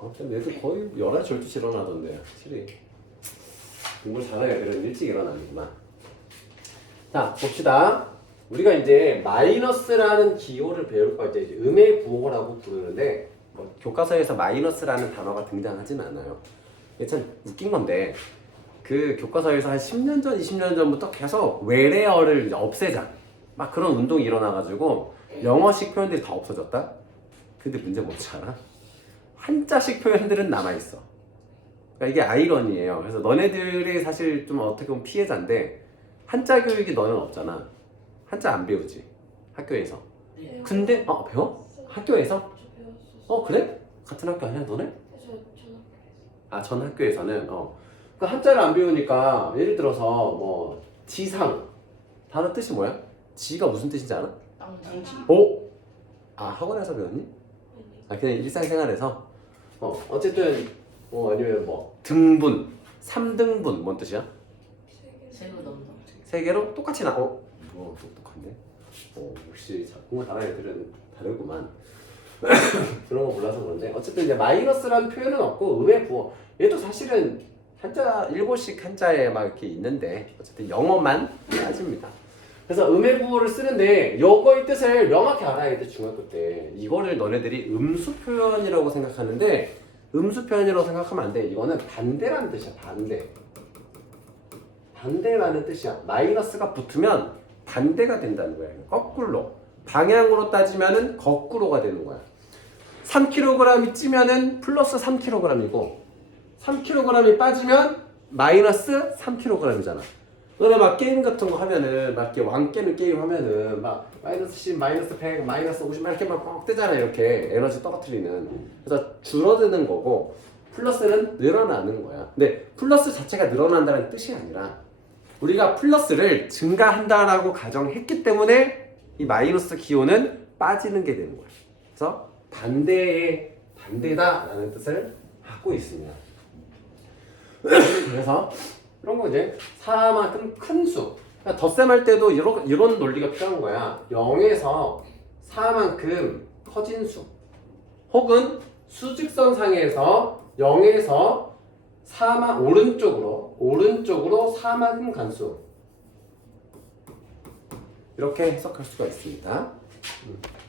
근데 애들 거의 11시, 12시 일어나던데 확실히 공부 잘하는 애들은 일찍 일어나는구만. 자 봅시다. 우리가 이제 마이너스라는 기호를 배울 거 이제 음의 부호라고 부르는데 뭐 교과서에서 마이너스라는 단어가 등장하진 않아요. 이게 참 웃긴 건데 그 교과서에서 한 10년 전, 20년 전부터 계속 외래어를 이제 없애자 막 그런 운동이 일어나가지고 영어식 표현들이 다 없어졌다? 근데 문제 뭔지 알아? 한자식 표현들은 남아있어. 그러니까 이게 아이러니예요. 그래서 너네들이 사실 좀 어떻게 보면 피해자인데 한자 교육이 너는 없잖아. 한자 안 배우지 학교에서. 네. 근데 배워? 학교에서? 저 배웠었어요. 그래? 같은 학교 아니야 너네? 저 전학교에서. 전 학교에서는 그 한자를 안 배우니까 예를 들어서 뭐 지상 단어 뜻이 뭐야? 지가 무슨 뜻인지 알아? 땅지. 오? 학원에서 배웠니? 그냥 일상생활에서 어쨌든 아니면 뭐 등분 3등분 뭔 뜻이야? 세로 넘넘. 세 개로 똑같이 똑똑한데? 역시 공부 잘하는 애들은 다르구만. 그런 거 몰라서 그런데 어쨌든 이제 마이너스라는 표현은 없고 음의 부호 얘도 사실은 한자 일본식 한자에 막 이렇게 있는데 어쨌든 영어만 따집니다. 그래서 음의 부호를 쓰는데 요거의 뜻을 명확히 알아야 돼. 중학교 때 이거를 너네들이 음수 표현이라고 생각하는데 음수 표현이라고 생각하면 안 돼. 이거는 반대라는 뜻이야. 반대라는 뜻이야. 마이너스가 붙으면 반대가 된다는 거야. 거꾸로 방향으로 따지면은 거꾸로가 되는 거야. 3kg이 찌면은 플러스 3kg이고 3kg이 빠지면 마이너스 3kg이잖아. 너네 막 게임 같은 거 하면은 막 이렇게 왕 깨는 게임 하면은 막 마이너스 10, 마이너스 100, 마이너스 50 이렇게 막 뻥 뜨잖아. 이렇게 에너지 떨어뜨리는. 그래서 줄어드는 거고 플러스는 늘어나는 거야. 근데 플러스 자체가 늘어난다는 뜻이 아니라 우리가 플러스를 증가한다라고 가정했기 때문에 이 마이너스 기호는 빠지는 게 되는 거야. 그래서 반대다라는 뜻을 갖고 있습니다. 그래서 이런 거 이제 4만큼 큰 수. 그러니까 덧셈할 때도 이런 논리가 필요한 거야. 0에서 4만큼 커진 수. 혹은 수직선상에서 0에서 4만 오른쪽으로 4만큼 간 수. 이렇게 해석할 수가 있습니다.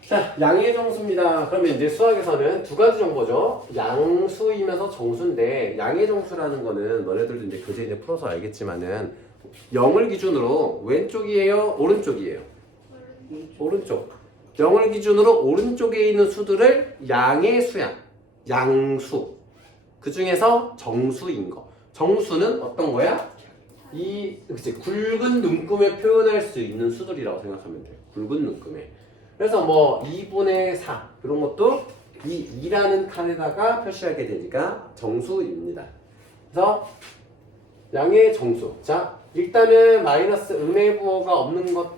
자, 양의 정수입니다. 그러면 이제 수학에서는 두 가지 정보죠. 양수이면서 정수인데 양의 정수라는 거는 너네들도 이제 교재 이제 풀어서 알겠지만은 0을 기준으로 왼쪽이에요, 오른쪽이에요? 오른쪽. 0을 기준으로 오른쪽에 있는 수들을 양의 수양, 양수. 그 중에서 정수인 거. 정수는 어떤 거야? 그치, 굵은 눈금에 표현할 수 있는 수들이라고 생각하면 돼요. 굵은 눈금에. 그래서 뭐 2분의 4 그런 것도 이 2라는 칸에다가 표시하게 되니까 정수입니다. 그래서 양의 정수. 자, 일단은 마이너스 음의 부호가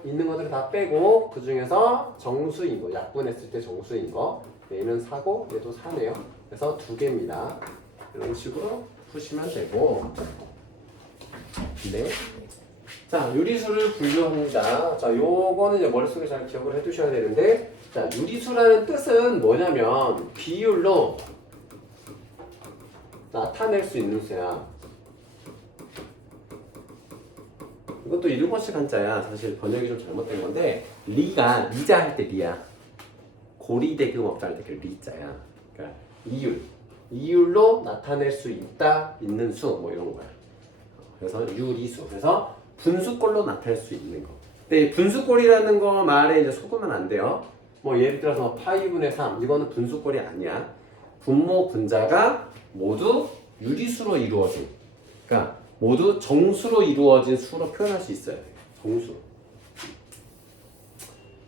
있는 것들을 다 빼고 그 중에서 정수인 거, 약분했을 때 정수인 거. 얘는 4고 얘도 4네요. 그래서 2개입니다. 이런 식으로 푸시면 되고. 네. 자, 유리수를 분류합니다. 자, 요거는 이제 머릿속에 잘 기억을 해두셔야 되는데, 자, 유리수라는 뜻은 뭐냐면 비율로 나타낼 수 있는 수야. 이것도 일본식 한자야. 사실 번역이 좀 잘못된 건데, 리가 리자 할 때 리야. 고리대금 없다 할 때 그 리자야. 그러니까 이율로 나타낼 수 있는 수 뭐 이런 거야. 그래서 유리수. 그래서 분수꼴로 나타낼 수 있는 거. 근데 분수꼴이라는 거 말에 이제 속으면 안 돼요. 뭐 예를 들어서 파이분의 3 이거는 분수꼴이 아니야. 분모 분자가 모두 유리수로 이루어진. 그러니까 모두 정수로 이루어진 수로 표현할 수 있어야 돼요. 정수.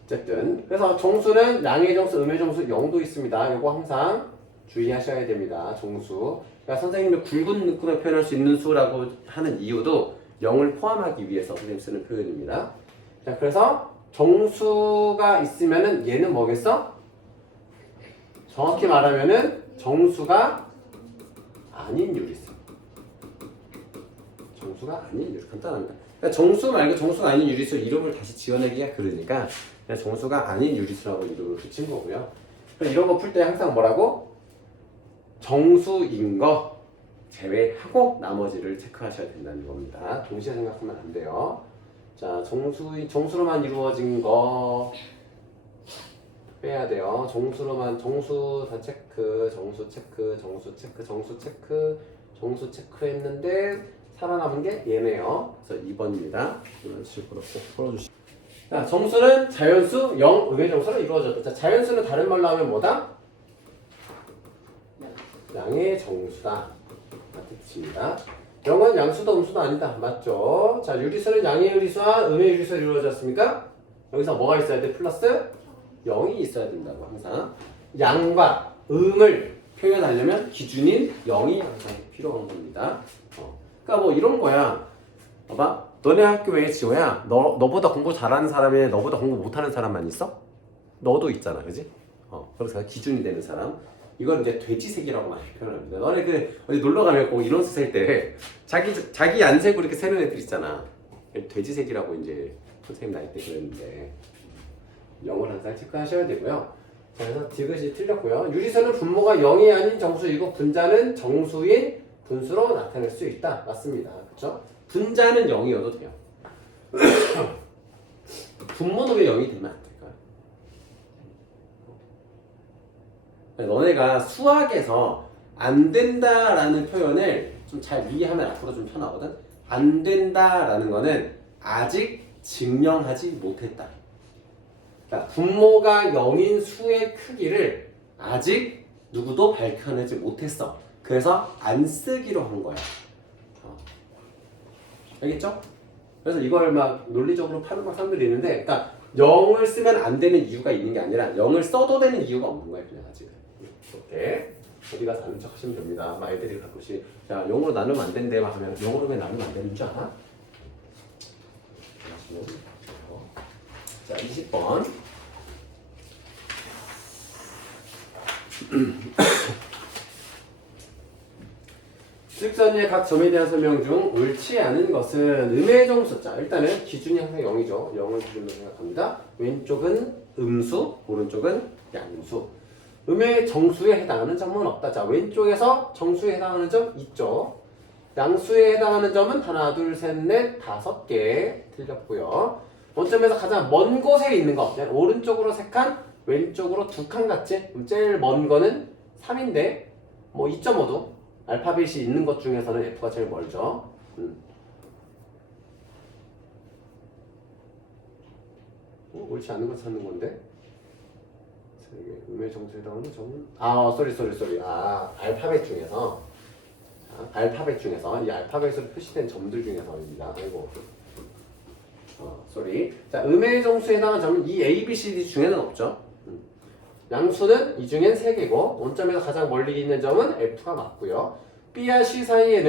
어쨌든 그래서 정수는 양의 정수, 음의 정수 0도 있습니다. 이거 항상 주의하셔야 됩니다. 정수. 그러니까 선생님이 굵은 눈금에 표현할 수 있는 수라고 하는 이유도 0을 포함하기 위해서 선생님 쓰는 표현입니다. 자, 그래서 정수가 있으면은 얘는 뭐겠어? 정확히 말하면은 정수가 아닌 유리수. 정수가 아닌 유리수. 간단합니다. 그러니까 정수 말고 정수가 아닌 유리수 이름을 다시 지어내기가 그러니까 그냥 정수가 아닌 유리수라고 이름을 붙인 거고요. 그럼 이런 거 풀 때 항상 뭐라고? 정수인 거 제외하고 나머지를 체크하셔야 된다는 겁니다. 동시에 생각하면 안 돼요. 자, 정수로만 이루어진 거 빼야 돼요. 정수 다 체크, 정수 체크했는데 살아남은 게 얘네요. 그래서 2번입니다. 이런 식으로 꼭 풀어주시고. 자, 정수는 자연수, 음의 정수로 이루어졌다. 자, 자연수는 다른 말로 하면 뭐다? 양의 정수다. 같은 뜻입니다. 0은 양수도 음수도 아니다. 맞죠? 자, 유리수는 양의 유리수와 음의 유리수로 이루어졌습니까? 여기서 뭐가 있어야 돼? 플러스 0이 있어야 된다고 항상. 양과 음을 표현하려면 기준인 0이 항상 필요한 겁니다. 그러니까 뭐 이런 거야. 봐봐. 너네 학교에 지호야, 너보다 공부 잘하는 사람에 너보다 공부 못하는 사람만 있어? 너도 있잖아, 그지? 그래서 기준이 되는 사람. 이건 이제 돼지색이라고 많이 표현합니다. 너네 어디 놀러 가면 꼭 인원수 셀 때 자기 안색으로 이렇게 세는 애들 있잖아. 돼지색이라고 이제 선생님 나이 때 그랬는데 영어를 항상 체크하셔야 되고요. 자, 그래서 디귿이 틀렸고요. 유리수는 분모가 0이 아닌 정수이고 분자는 정수인 분수로 나타낼 수 있다. 맞습니다. 그렇죠? 분자는 0이어도 돼요. 분모는 왜 0이 되면 안 될까요? 너네가 수학에서 안 된다라는 표현을 좀 잘 이해하면 앞으로 좀 편하거든. 안 된다라는 거는 아직 증명하지 못했다. 그러니까 분모가 0인 수의 크기를 아직 누구도 밝혀내지 못했어. 그래서 안 쓰기로 한 거야. 알겠죠? 그래서 이걸 막 논리적으로 파는 사람들이 있는데, 그러니까 0을 쓰면 안 되는 이유가 있는 게 아니라 0을 써도 되는 이유가 없는 거예요. 그냥 아직은. 이렇게 어디 가서 아는 척 하시면 됩니다. 막 애들이 가끔씩 자, 0으로 나누면 안 된대 막 하면 0으로 왜 나누면 안 되는 줄 알아? 자, 20번. 수직선의 각 점에 대한 설명 중 옳지 않은 것은 음의 정수. 자, 일단은 기준이 항상 0이죠. 0을 기준으로 생각합니다. 왼쪽은 음수, 오른쪽은 양수. 음의 정수에 해당하는 점은 없다. 자, 왼쪽에서 정수에 해당하는 점 있죠. 양수에 해당하는 점은 하나, 둘, 셋, 넷, 5개 틀렸고요. 원점에서 가장 먼 곳에 있는 거. 오른쪽으로 3칸, 왼쪽으로 2칸 같지? 그럼 제일 먼 거는 3인데 뭐 2.5도 알파벳이 있는 것 중에서는 F가 제일 멀죠. 옳지 않은 걸 찾는 건데. 음의 정수에 해당하는 점은 쏘리. 알파벳 중에서 알파벳 중에서 이 알파벳으로 표시된 점들 중에서입니다. 아이고. 쏘리. 자, 음의 정수에 해당하는 점은 이 A, B, C, D 중에는 없죠. 양수는 이 중엔 3개고 원점에서 가장 멀리 있는 점은 F가 맞고요. B와 C 사이에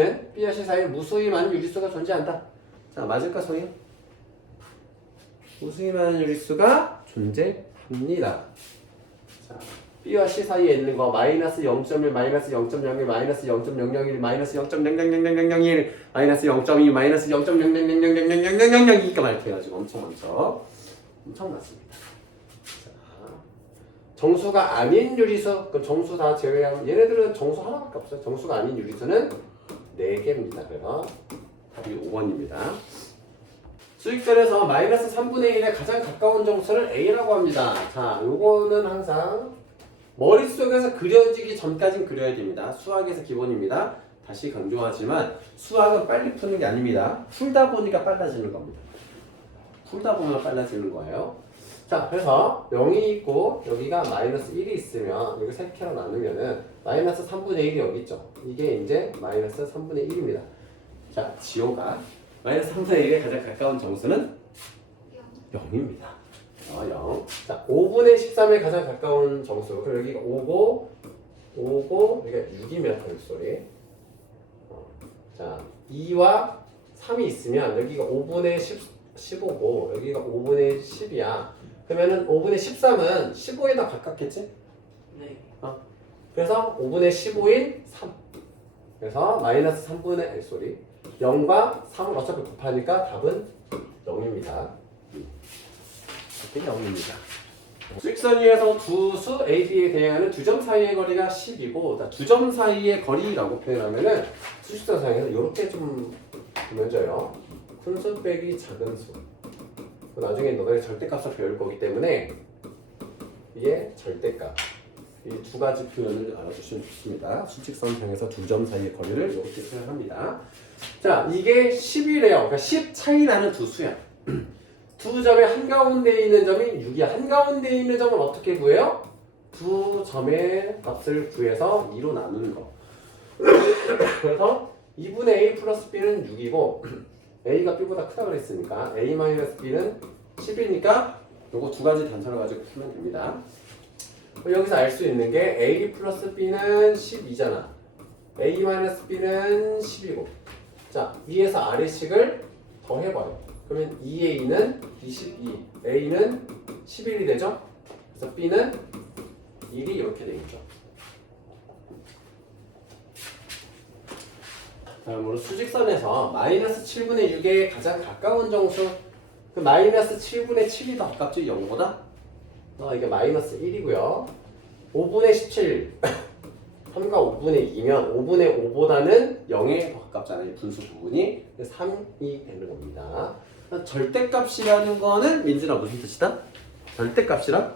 무수히 많은 유리수가 존재한다. 자, 맞을까 소희? 무수히 많은 유리수가 존재합니다. 자, B와 C 사이에 있는 거 마이너스 0.1, 마이너스 0.01, 마이너스 0.001, 마이너스 0.0000001, 마이너스 0.2, 마이너스 0.000000002가 많이 해가지고 엄청 많죠. 엄청 많습니다. 정수가 아닌 유리수, 그럼 정수 다 제외하면 얘네들은 정수 하나밖에 없어요. 정수가 아닌 유리수는 4개입니다. 그래서 답이 5번입니다. 수직선에서 마이너스 3분의 1에 가장 가까운 정수를 A라고 합니다. 자, 요거는 항상 머릿속에서 그려지기 전까지는 그려야 됩니다. 수학에서 기본입니다. 다시 강조하지만 수학은 빨리 푸는 게 아닙니다. 풀다 보니까 빨라지는 겁니다. 풀다 보면 빨라지는 거예요. 자, 그래서 0이 있고 여기가 마이너스 1이 있으면 여기 3개로 나누면은 마이너스 3분의 1이 여기 있죠. 이게 이제 마이너스 3분의 1입니다. 자, 지호가 마이너스 3분의 1에 가장 가까운 정수는 0입니다. 0. 자, 5분의 13에 가장 가까운 정수. 그리고 여기가 5고, 여기가 6이면 소리. 자, 2와 3이 있으면 여기가 5분의 15고 여기가 5분의 10이야. 그러면은 5분의 13은 15에다 가깝겠지? 네. 그래서 5분의 15인 3. 그래서 마이너스 3분의 0과 3을 어차피 곱하니까 답은 0입니다. 답이 0입니다. 수직선 위에서 두 수 A, B에 대항하는 두 점 사이의 거리가 10이고 두 점 사이의 거리라고 표현하면은 수직선상에서 이렇게 좀 보여져요. 큰 수 빼기 작은 수. 나중에 너네 절대값을 배울 거기 때문에 이게 절대값. 이 두 가지 표현을 알아두시면 좋습니다. 수직선상에서 두 점 사이의 거리를 이렇게 표현합니다. 자, 이게 10이래요. 그러니까 10 차이 나는 두 수야. 두 점의 한가운데에 있는 점이 6이야. 한가운데에 있는 점을 어떻게 구해요? 두 점의 값을 구해서 2로 나누는 거. 그래서 2분의 A 플러스 B는 6이고 A가 B보다 크다 그랬으니까 A 마이너스 B는 10이니까 요거 두 가지 단서를 가지고 풀면 됩니다. 여기서 알 수 있는 게 A 플러스 B는 12잖아. A 마이너스 B는 10이고. 자, 위에서 아래식을 더해봐요. 그러면 2A는 22, A는 11이 되죠? 그래서 B는 1이 이렇게 되겠죠. 다음으로 수직선에서 마이너스 7분의 6에 가장 가까운 정수. 그 마이너스 7분의 7이 더 가깝죠? 0보다? 이게 마이너스 1이고요. 5분의 17 3과 5분의 2면 5분의 5보다는 0에 더 가깝잖아요. 분수 부분이 3이 되는 겁니다. 절대값이라는 거는 민준아 무슨 뜻이다? 절대값이란?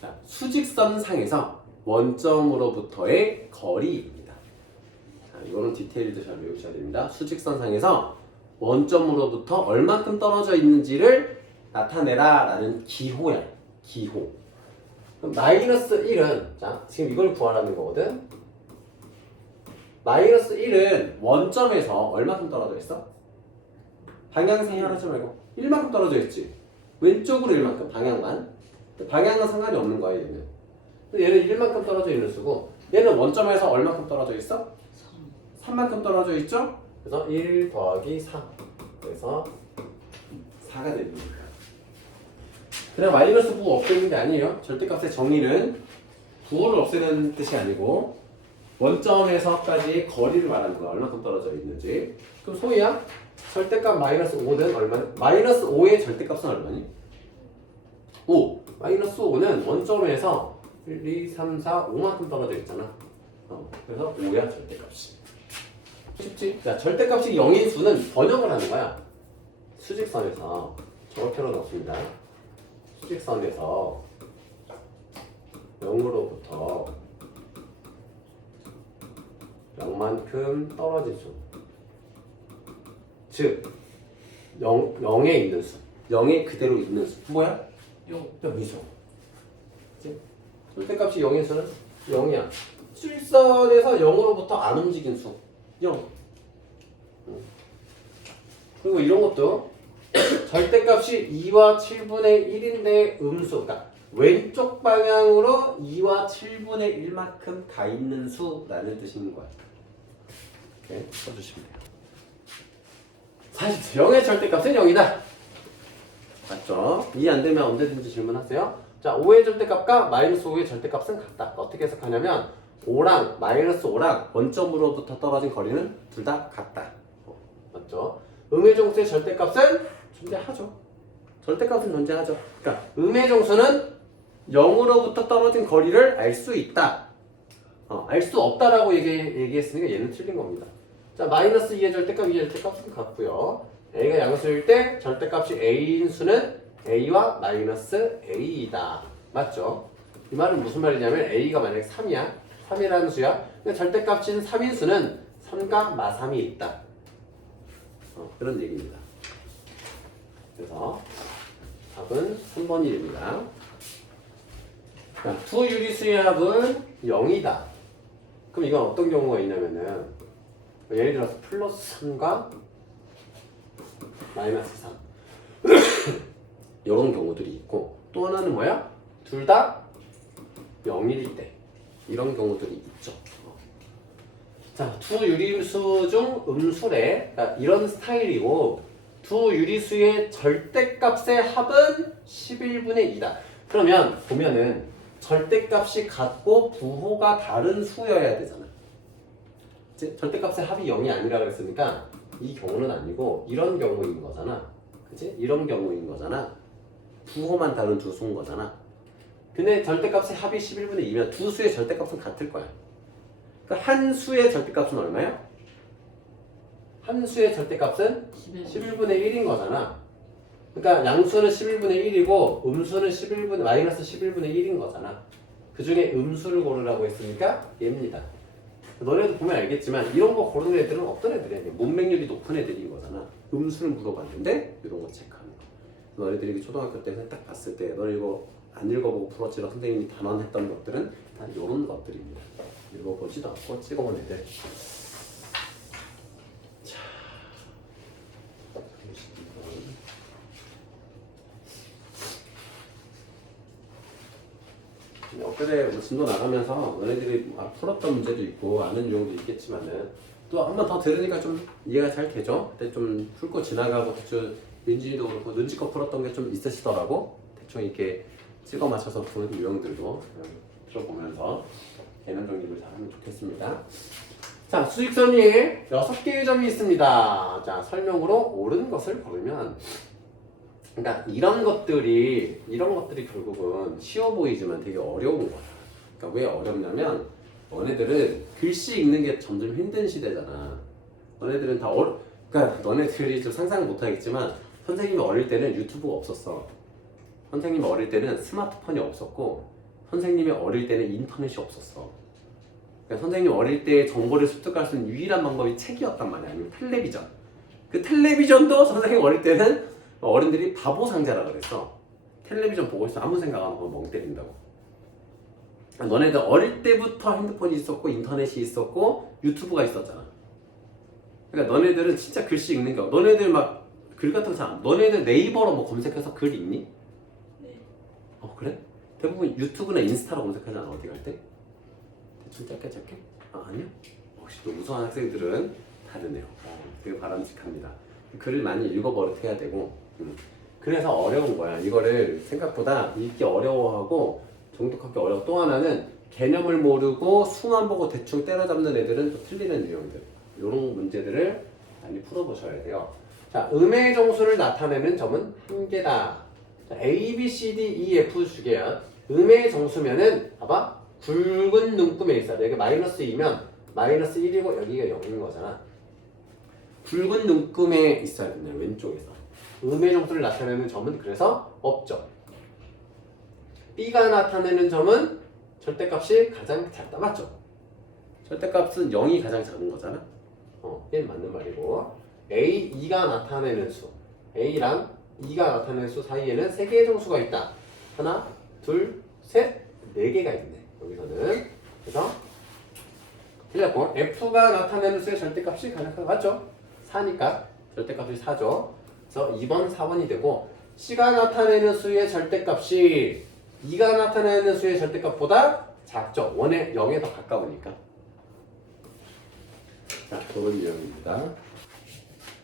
자, 수직선상에서 원점으로부터의 거리입니다. 자, 이거는 디테일도 잘 외우셔야 됩니다. 수직선상에서 원점으로부터 얼만큼 떨어져 있는지를 나타내라 라는 기호야. 기호. 그럼 마이너스 1은 자, 지금 이걸 구하라는 거거든. 마이너스 1은 원점에서 얼마큼 떨어져 있어? 방향 생각하지 말고 1만큼 떨어져 있지. 왼쪽으로 1만큼 방향만. 방향은 상관이 없는 거야 얘는. 얘는 1만큼 떨어져 있는 수고 얘는 원점에서 얼마큼 떨어져 있어? 3만큼 떨어져 있죠? 그래서 1 더하기 4 그래서 4가 되는 거니까. 그냥 마이너스 9 없애는 게 아니에요. 절대값의 정의는 9를 없애는 뜻이 아니고 원점에서까지 거리를 말하는 거야. 얼마큼 떨어져 있는지. 그럼 소희야 절대값 마이너스 5는 얼마니? 마이너스 5의 절대값은 얼마니? 5. 마이너스 5는 원점에서 1, 2, 3, 4, 5만큼 떨어져 있잖아. 그래서 5야 절대값이. 쉽지? 자, 절대값이 0인 수는 번역을 하는 거야. 수직선에서 저걸 필요는 없습니다. 수직선에서 0으로부터 0만큼 떨어진 수. 즉 0에 있는 수. 0에 그대로 있는 수. 뭐야? 0이죠. 절대값이 0인 수는 0이야. 수직선에서 0으로부터 안 움직인 수. 0. 그리고 이런 것도 절대값이 2와 7분의 1인데 음수. 그러니까 왼쪽 방향으로 2와 7분의 1만큼 가 있는 수라는 뜻인 거야. 이렇게 써주시면 돼요. 사실 0의 절대값은 0이다. 맞죠? 이해 안 되면 언제든지 질문하세요. 자, 5의 절대값과 마이너스 5의 절대값은 같다. 어떻게 해석하냐면 5랑 마이너스 5랑 원점으로부터 떨어진 거리는 둘 다 같다. 맞죠? 음의 정수의 절대값은 존재하죠. 절대값은 존재하죠. 그러니까 음의 정수는 0으로부터 떨어진 거리를 알 수 있다. 알 수 없다라고 얘기했으니까 얘는 틀린 겁니다. 자, 마이너스 2의 절대값, 2의 절대값은 같고요. A가 양수일 때 절대값이 A인 수는 A와 마이너스 A이다. 맞죠? 이 말은 무슨 말이냐면 A가 만약에 3이야. 3이라는 수야. 근데 절대값인 3인 수는 3과 마3이 있다. 그런 얘기입니다. 그래서 답은 3번이 됩니다. 자, 두 유리수의 합은 0이다. 그럼 이건 어떤 경우가 있냐면은 예를 들어서 플러스 3과 마이너스 3 이런 경우들이 있고 또 하나는 뭐야? 둘 다 0일일 때 이런 경우들이 있죠. 자, 두 유리수 중 음수래. 그러니까 이런 스타일이고 두 유리수의 절대값의 합은 11분의 2다. 그러면 보면은 절대값이 같고 부호가 다른 수여야 되잖아. 절대값의 합이 0이 아니라 그랬으니까 이 경우는 아니고 이런 경우인 거잖아. 그치? 이런 경우인 거잖아. 부호만 다른 두 수인 거잖아. 근데 절대값의 합이 11분의 2면 두 수의 절대값은 같을 거야. 그러니까 한 수의 절대값은 얼마야? 한 수의 절대값은 11분의 1인 거잖아. 그러니까 양수는 11분의 1이고 음수는 마이너스 11분의 1인 거잖아. 그 중에 음수를 고르라고 했으니까 얘입니다. 너네도 보면 알겠지만 이런 거 고르는 애들은 어떤 애들이야? 문맹률이 높은 애들인 거잖아. 음수를 물어봤는데 이런 거 체크하는 거. 너네들이 초등학교 때 딱 봤을 때 너네 이거 안 읽어보고 풀었지라 선생님이 단언했던 것들은 다 이런 것들입니다. 읽어보지도 않고 찍어본 애들. 자, 32번. 엊그제 뭐 진도 나가면서 너네들이 풀었던 문제도 있고 아는 유형도 있겠지만은 또 한 번 더 들으니까 좀 이해가 잘 되죠? 그때 좀 풀고 지나가고 대충 윤진이도 그렇고 눈치껏 풀었던 게 좀 있으시더라고. 대충 이렇게 찍어 맞춰서 푸는 유형들도 들어보면서 개념 정립을 잘하면 좋겠습니다. 자, 수직선위에 6개의 점이 있습니다. 자, 설명으로 옳은 것을 고르면, 그러니까 이런 것들이 결국은 쉬워 보이지만 되게 어려운 거야. 그러니까 왜 어렵냐면 너네들은 글씨 읽는 게 점점 힘든 시대잖아. 너네들은 그러니까 너네들이 좀 상상 못 하겠지만 선생님이 어릴 때는 유튜브가 없었어. 선생님이 어릴 때는 스마트폰이 없었고 선생님이 어릴 때는 인터넷이 없었어. 그러니까 선생님 어릴 때 정보를 습득할 수 있는 유일한 방법이 책이었단 말이야. 아니면 텔레비전. 그 텔레비전도 선생님 어릴 때는 어른들이 바보 상자라 그랬어. 텔레비전 보고 있어 아무 생각 안 하고 멍 때린다고. 너네들 어릴 때부터 핸드폰이 있었고 인터넷이 있었고 유튜브가 있었잖아. 그러니까 너네들은 진짜 글씨 읽는 거. 너네들 막 글 같은 거 잘 안. 너네들 네이버로 뭐 검색해서 글 읽니? 네. 그래? 대부분 유튜브나 인스타로 검색하잖아. 어디 갈 때? 대충 짧게? 아니요? 혹시 또 우수한 학생들은 다르네요. 되게 바람직합니다. 글을 많이 읽어버릇해야 되고 그래서 어려운 거야. 이거를 생각보다 읽기 어려워하고 정독하기 어려워. 또 하나는 개념을 모르고 수만 보고 대충 때려잡는 애들은 또 틀리는 유형들. 이런 문제들을 많이 풀어보셔야 돼요. 자, 음의 정수를 나타내는 점은 한 개다. 자, A, B, C, D, E, F 주계열. 음의 정수면은 봐봐. 굵은 눈금에 있어. 여기 마이너스 2면 마이너스 1이고 여기가 0인 거잖아. 굵은 눈금에 있어야 된다. 왼쪽에서. 음의 정수를 나타내는 점은 그래서 없죠. B가 나타내는 점은 절대값이 가장 작다. 맞죠? 절대값은 0이 가장 작은 거잖아. 1 맞는 말이고. A, 2가 나타내는 수. A랑 2가 나타내는 수 사이에는 3개의 정수가 있다. 하나, 둘, 셋, 4개가 있네. 여기서는. 그래서 틀렸고 F가 나타내는 수의 절대값이 가장 크다. 맞죠? 4니까 절대값이 4죠. 그래서 2번, 4번이 되고 C가 나타내는 수의 절대값이 2가 나타내는 수의 절대값보다 작죠. 0에 더 가까우니까. 자, 그런 유형입니다.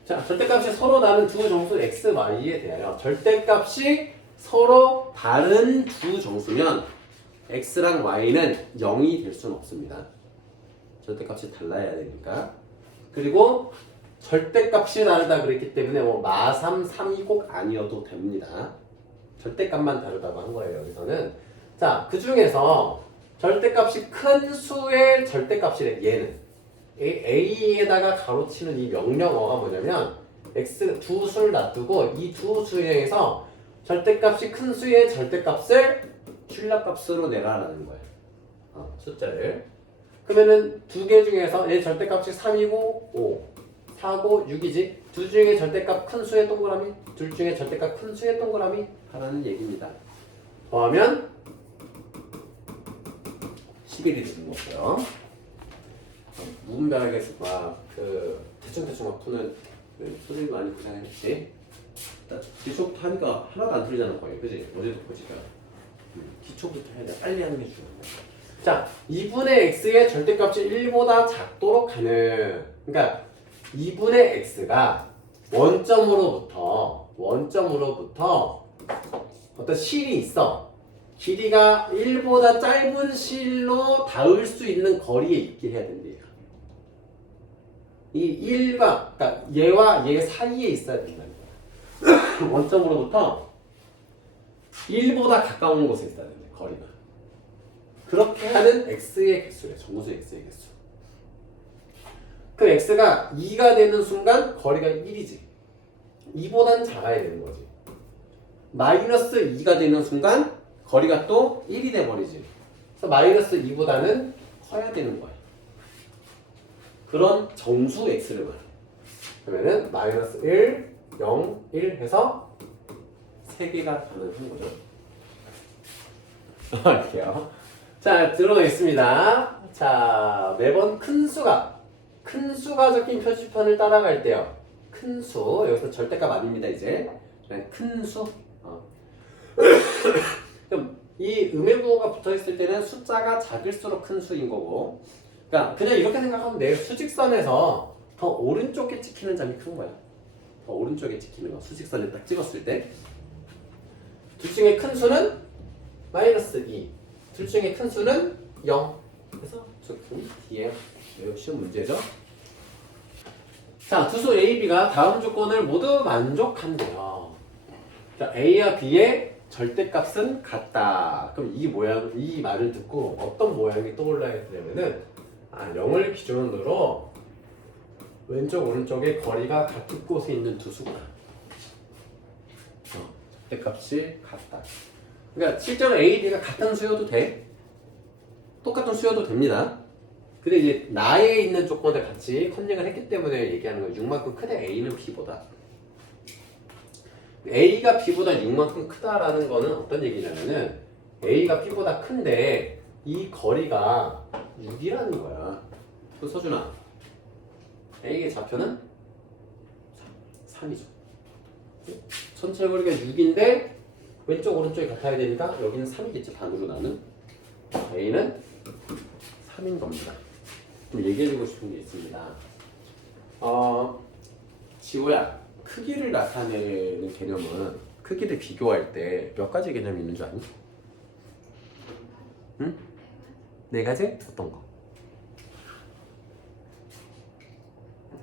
자, 절대값이 서로 다른 두 정수 x, y에 대하여 절대값이 서로 다른 두 정수면 x랑 y는 0이 될 수는 없습니다. 절대값이 달라야 되니까. 그리고 절대값이 다르다 그랬기 때문에 마삼, 3이 꼭 아니어도 됩니다. 절대값만 다르다고 한 거예요, 여기서는. 자, 그 중에서 절대값이 큰 수의 절대값이래, 얘는. A에다가 가로치는 이 명령어가 뭐냐면 X 두 수를 놔두고 이 두 수에서 절대값이 큰 수의 절대값을 출납값으로 내라라는 거예요. 숫자를. 그러면은 두 개 중에서 얘 절대값이 3이고 5, 4고 6이지. 두 중에 절대값 큰 수의 동그라미, 둘 중에 절대값 큰 수의 동그라미 하라는 얘기입니다. 더하면 11이 되는 거고요. 무분별하게 대충 막 푸는 소리 많이 고생했지. 기초부터 하니까 하나도 안 틀리잖아 거의. 그지? 어제도 보니까 기초부터 해야 돼. 빨리 하는 게 중요한 거야. 자, 2분의 x의 절대값이 1보다 작도록 하는, 그러니까 2분의 x가 원점으로부터 어떤 실이 있어. 길이가 1보다 짧은 실로 닿을 수 있는 거리에 있게 해야 된대요. 이 1과, 그러니까 얘와 얘 사이에 있어야 된다는 거야. 원점으로부터 1보다 가까운 곳에 있어야 되는데 거리가. 그렇게 하는 x의 개수래. 정수 x의 개수. 그 x가 2가 되는 순간 거리가 1이지. 2보다는 작아야 되는 거지. 마이너스 2가 되는 순간 거리가 또 1이 돼버리지. 그래서 마이너스 2보다는 커야 되는 거야. 그런 정수 x를 말해. 그러면은 마이너스 1, 0, 1 해서 3개가 가능한 거죠. 할게요. 자, 들어가 있습니다. 자, 매번 큰 수가 적힌 표시편을 따라갈 때요. 큰 수, 여기서 절대값 아닙니다, 이제. 그냥 큰 수. 그럼 이 음의 부호가 붙어 있을 때는 숫자가 작을수록 큰 수인 거고. 그러니까 그냥 이렇게 생각하면 돼요. 수직선에서 더 오른쪽에 찍히는 점이 큰 거야. 더 오른쪽에 찍히는 거. 수직선에 딱 찍었을 때. 둘 중에 큰 수는 마이너스 2. 둘 중에 큰 수는 0. 그래서 적힌 D에 매우 쉬운 문제죠. 자, 두수 A, B가 다음 조건을 모두 만족한대요. 자, A와 B의 절대값은 같다. 그럼 이 말을 듣고 어떤 모양이 떠올라야 되냐면은 0을 기준으로 왼쪽 오른쪽에 거리가 같은 곳에 있는 두 수구나. 절대값이 같다. 그러니까 실제로 A, B가 같은 수여도 돼. 똑같은 수여도 됩니다. 근데 이제 나에 있는 조건을 같이 컨닝을 했기 때문에 얘기하는 거예요. 6만큼 크대 A는 B보다. A가 B보다 6만큼 크다라는 거는 어떤 얘기냐면은 A가 B보다 큰데 이 거리가 6이라는 거야. 그 서준아, A의 좌표는 3이죠. 전체 거리가 6인데 왼쪽 오른쪽이 같아야 되니까 여기는 3이겠지. 반으로 나는 A는 3인 겁니다. 좀 얘기해주고 싶은 게 있습니다. 지호야, 크기를 나타내는 개념은 크기를 비교할 때 몇 가지 개념이 있는 줄 아니? 응? 4가지? 어떤 거?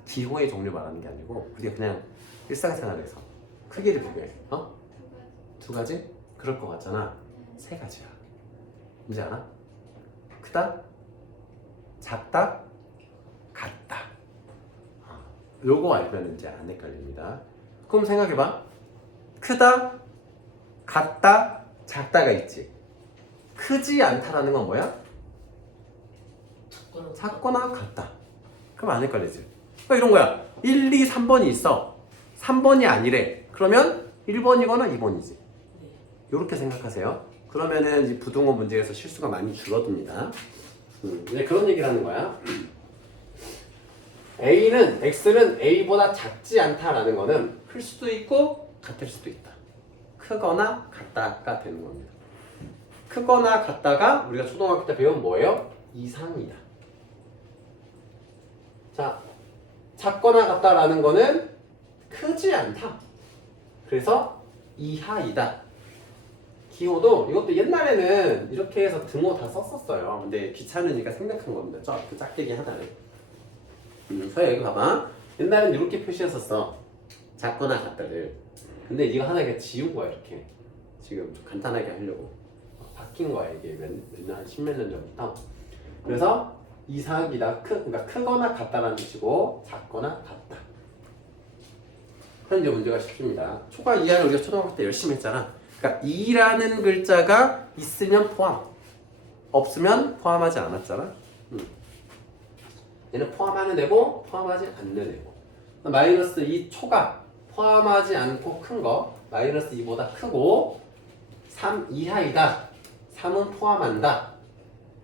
기호의 종류 말하는 게 아니고 우리가 그냥 일상생활에서 크기를 비교해. 2가지? 그럴 것 같잖아. 3가지야. 뭔지 알아? 크다? 작다? 같다. 요거 알면 이제 안 헷갈립니다. 그럼 생각해봐. 크다, 같다, 작다가 있지. 크지 않다라는 건 뭐야? 작거나 같다. 그럼 안 헷갈리지. 그러니까 이런 거야. 1, 2, 3번이 있어. 3번이 아니래. 그러면 1번이거나 2번이지. 이렇게 생각하세요. 그러면은 이제 부등호 문제에서 실수가 많이 줄어듭니다. 이제 그런 얘기를 하는 거야. X는 A보다 작지 않다라는 거는 클 수도 있고 같을 수도 있다. 크거나 같다가 되는 겁니다. 크거나 같다가 우리가 초등학교 때 배운 뭐예요? 이상이다. 자, 작거나 같다라는 거는 크지 않다. 그래서 이하이다. 기호도 이것도 옛날에는 이렇게 해서 등호 다 썼었어요. 근데 귀찮으니까 생략한 겁니다. 그 짝대기 하나를. 서야 이거 봐봐. 옛날엔 이렇게 표시했었어. 작거나 같다를. 근데 이거 하나 그냥 지운 거야 이렇게. 지금 좀 간단하게 하려고 바뀐 거야 이게 한 십몇 년 전부터. 그래서 이상이다. 그러니까 크거나 같다라는 뜻이고 작거나 같다. 현재 문제가 쉽습니다. 초과 이하는 우리가 초등학교 때 열심히 했잖아. 그러니까 2라는 글자가 있으면 포함, 없으면 포함하지 않았잖아. 얘는 포함하는 애고 포함하지 않는 애고. 마이너스 2 초가 포함하지 않고 큰 거, 마이너스 2보다 크고 3 이하이다. 3은 포함한다.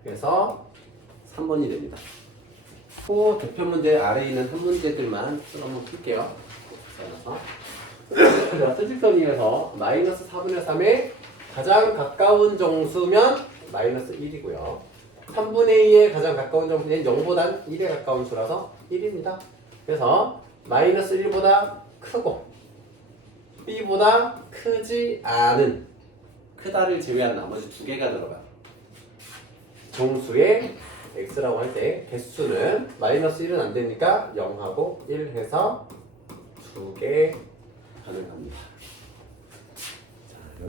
그래서 3번이 됩니다. 그 대표 문제 아래에 있는 한 문제들만 좀 한번 풀게요. 자, 수직선위에서 마이너스 4분의 3에 가장 가까운 정수면 마이너스 1이고요. 3분의 2에 가장 가까운 정수는 0보단 1에 가까운 수라서 1입니다. 그래서 마이너스 1보다 크고 B보다 크지 않은, 크다를 제외한 나머지 두 개가 들어가. 정수의 x라고 할 때 개수는 마이너스 1은 안 되니까 0하고 1 해서 2개 가능합니다.